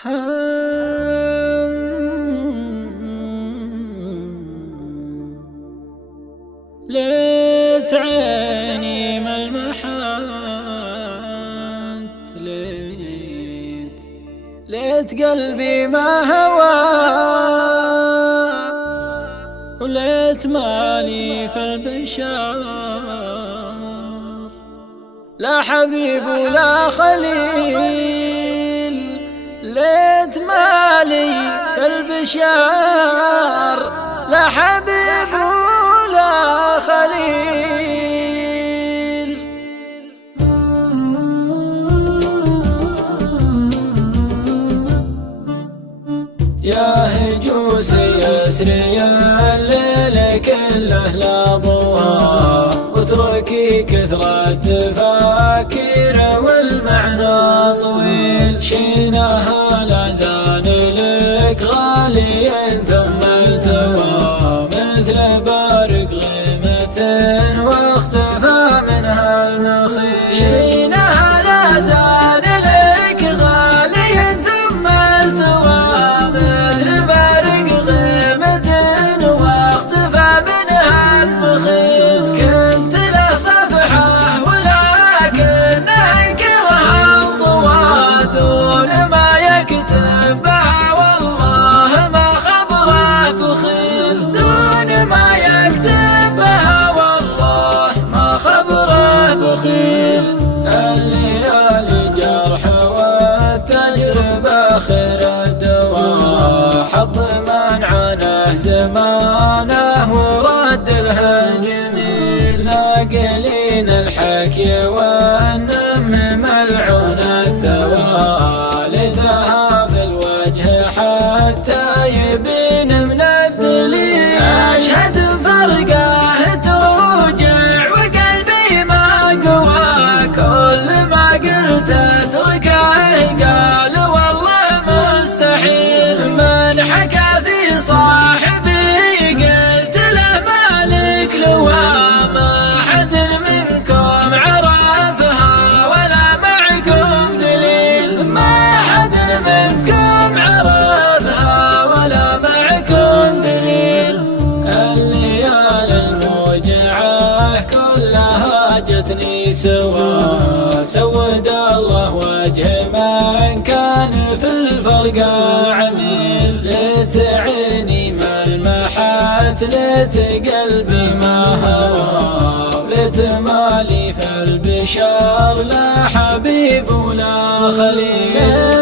ليت عيني ملمحات، ليت قلبي ما هوى، وليت مالي في البشار لا حبيب ولا خليل. ليت مالي في البشار لا حبيب ولا خليل. يا هجوسي يسري الليل كله لا ضوى، واتركي كثرة تفاكير والمعنى طويل. شينها لا زال لك غالي ثم التوى، مثل بارق غيمة واختفى منها المخيل. شينها لا زال لك غالي ثم التوى، مثل بارق غيمة واختفى منها المخيل. كنت له صفحة ولكنه انكرها انطوى، دون ما يكتب بها والله ما خبره بخيل. دون ما يكتب بها والله ما خبره بخيل. الليالي جرح والتجربة خير الدواء، حظ من عنه زمانه ورد له الجميل. ناقلين الحكي والنم ملعون الثوى، ليتها في الوجه حتى يبين من الدليل. أشهد فرقه توجع وقلبي ما قوى، كل ما قلت اتركه قال والله مستحيل. من حكى في صاحبي قلت له مالك لوى، ما حد منكم عرفها ولا معكم دليل. ما حد منكم عرفها ولا معكم دليل. الليالي الموجعة كلها جتني سوا، سود الله وجه من كان في الفرقة عميل. ليت عيني ملمحات، ليت قلبي ما هوى، وليت مالي في البشار لا حبيب ولا خليل.